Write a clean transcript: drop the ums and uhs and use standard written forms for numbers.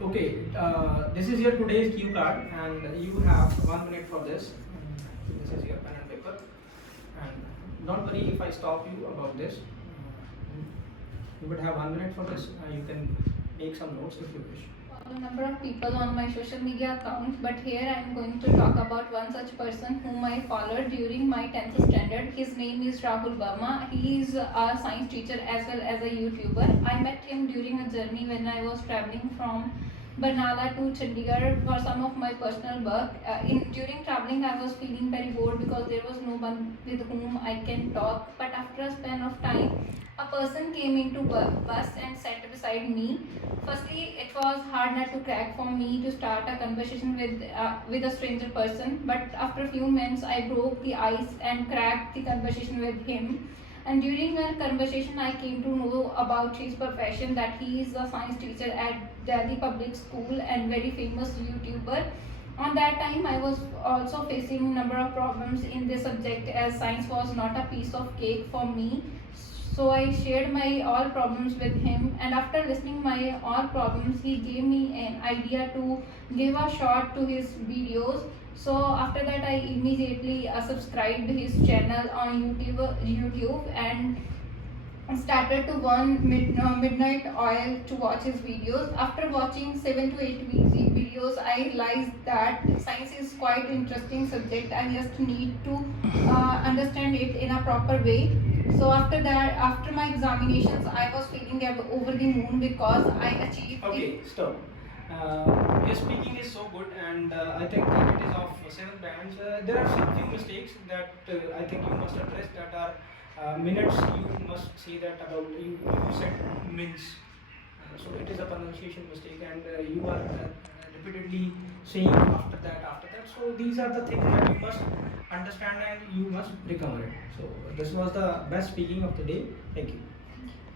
Okay, this is your today's cue card, and you have 1 minute for this. This is your pen and paper, and don't worry if I stop you about this. You would have 1 minute for this. You can make some notes if you wish. A number of people on my social media account, but here I am going to talk about one such person whom I followed during my 10th standard. His name is Rahul Verma. He is a science teacher as well as a YouTuber. I met him during a journey when I was traveling from Barnala to Chandigarh for some of my personal work. During traveling, I was feeling very bored because there was no one with whom I can talk. But after a span of time, a person came into bus and sat beside me. Firstly, it was hard not to crack for me to start a conversation with a stranger person. But after a few minutes, I broke the ice and cracked the conversation with him. And during our conversation, I came to know about his profession, that he is a science teacher at Delhi Public School and very famous YouTuber. On that time, I was also facing a number of problems in this subject as science was not a piece of cake for me. So I shared my all problems with him, and after listening my all problems, he gave me an idea to give a shot to his videos. So after that, I immediately subscribed his channel on YouTube and started to burn midnight oil to watch his videos. After watching 7 to 8 videos, I realized that science is quite interesting subject. I just need to understand it in a proper way. So after that, after my examinations, I was feeling over the moon because I achieved. Okay, stop. Your speaking is so good, and I think it is of 7 bands. There are some few mistakes that I think you must address, that are minutes. You must say that about you said mins. So it is a pronunciation mistake, and you are repeatedly saying after that. So these are the things that you must understand and you must recover it. So this was the best speaking of the day. Thank you.